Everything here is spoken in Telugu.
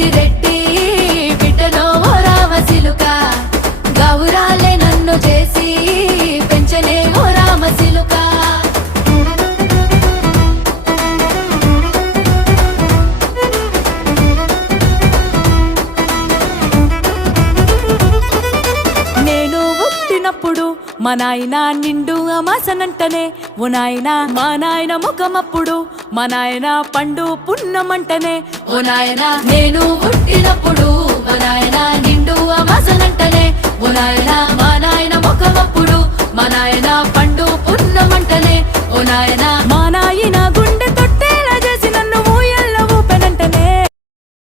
పెద్దిరెడ్డి బిడ్డలో ఓ రామసిలుక గౌరాలే నన్ను చేసి పెంచనే ఓ రామసిలుక నేను పుట్టినప్పుడు మా నాయన నిండు అమాసనంటనే ఓ నాయన మా నాయన ముఖమప్పుడు మా నాయన పండు పున్నమంటనే ఓ నాయన నేను పుట్టినప్పుడు మా నాయన నిండు అమాసనంటనే ఓ నాయన మా నాయన ముఖమప్పుడు మా నాయన పండు పున్నమంటనే ఓ నాయన మా నాయన గుండె